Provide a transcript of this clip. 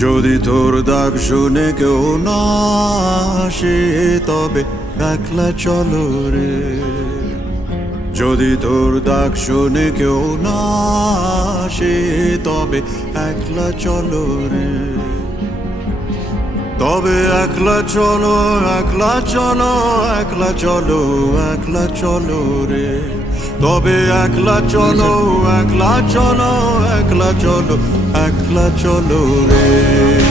যদি তোর ডাক শুনে কেউ না আসে তবে একলা চলো রে। যদি তোর ডাক শুনে কেউ না আসে তবে একলা চলো রে। তবে একলা চলো, একলা চলো, একলা চলো, একলা চলো রে। তবে একলা চলো, একলা চলো, একলা চলো, একলা চলো রে।